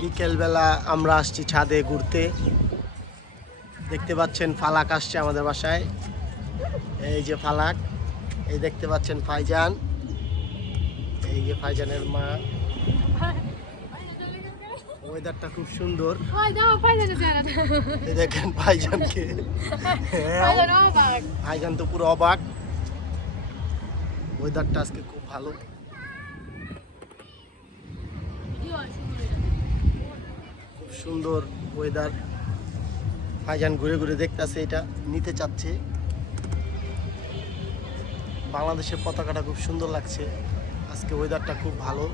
বিকেলবেলা আমরা আসছি ছাদে ঘুরতে। দেখতে পাচ্ছেন ফালাক আসছে আমাদের বাসায়। এই যে ফালাক, এই দেখতে পাচ্ছেন ফাইজান, এই যে ফাইজানের মা। ওয়েদারটা খুব সুন্দর। এই দেখেন ভাইজানকে, ভাইজান তো পুরো অবাক। ওয়েদারটা আজকে খুব ভালো। খুব সুন্দর ওয়েদার। ভাইজান ঘুরে ঘুরে দেখতেছে, এটা নিতে চাচ্ছে। বাংলাদেশের পতাকাটা খুব সুন্দর লাগছে। আজকে ওয়েদারটা খুব ভালো।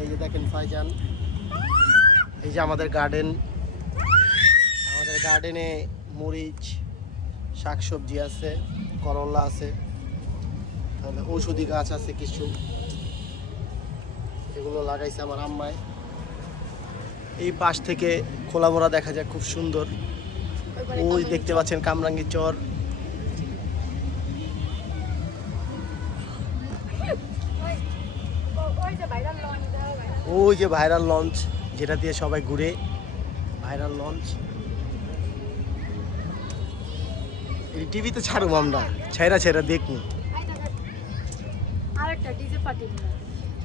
এই যে দেখেন ভাইজান, এই যে আমাদের গার্ডেন। আমাদের গার্ডেনে মরিচ, শাকসবজি আছে, করলা আছে, তাহলে ঔষধি গাছ আছে কিছু, এগুলো লাগাইছে আমার আম্মায়। এই পাশ থেকে খোলামোড়া দেখা যায়, খুব সুন্দর। ওই দেখতে পাচ্ছেন কামরাঙ্গি চর। ওই যে ভাইরাল লঞ্চ, যেটা দিয়ে সবাই ঘুরে, ভাইরাল লঞ্চ। এই টিভিতে ছাড়ুম আমরা, ছেড়া ছেড়া দেখুন।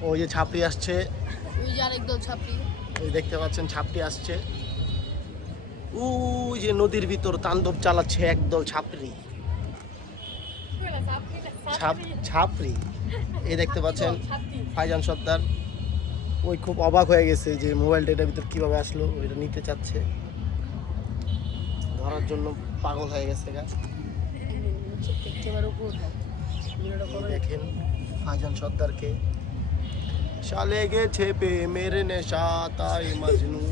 ওই যে ছাপড়ি আসছে, ওই দেখতে পাচ্ছেন ছাপড়ি আসছে। ওই যে নদীর ভিতর তাণ্ডব চালাচ্ছে একদল ছাপড়ি। ছাপড়ি এই দেখতে পাচ্ছেন ফাইজান সর্দার। ওই খুব অবাক হয়ে গেছে যে মোবাইলটা এটার ভিতর কিভাবে আসলো, ওইটা নিতে চাচ্ছে, ধরার জন্য পাগল হয়ে গেছে গা। দেখেন ফাইজান সর্দারকে। শালে গেছে পে মেরে নেশা তাই মজনু,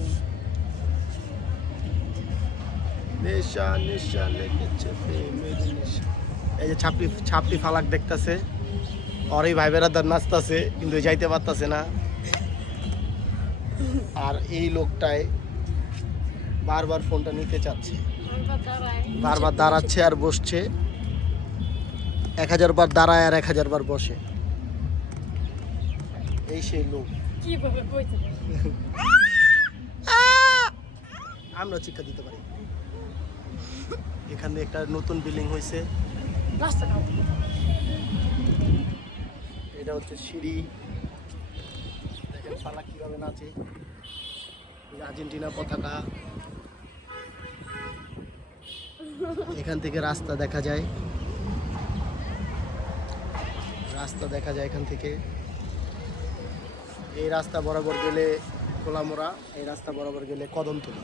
নেশা নেশা লেগেছে পে মেরে নেশা। এই যে ছাপড়ি ফালাক দেখতেছে, আর এই ভাই বেড়াদার নাচতেছে, কিন্তু যাইতে পারতেছে না। আর এই লোকটায় বারবার ফোনটা নিতে চাচ্ছে, বারবার দাঁড়াচ্ছে আর বসছে। 1000 বার দাঁড়ায় আর 1000 বার বসে। এই সেই লোক। আমরা শিক্ষা দিতে পারি। এখানে একটা নতুন বিল্ডিং হয়েছে, এটা হচ্ছে সিঁড়ি। দেখেন শালা কিভাবে নাচে, আর্জেন্টিনা পতাকা। এখান থেকে রাস্তা দেখা যায়, রাস্তা দেখা যায় এখান থেকে। এই রাস্তা বরাবর গেলে খোলামোড়া, এই রাস্তা বরাবর গেলে কদমতলী।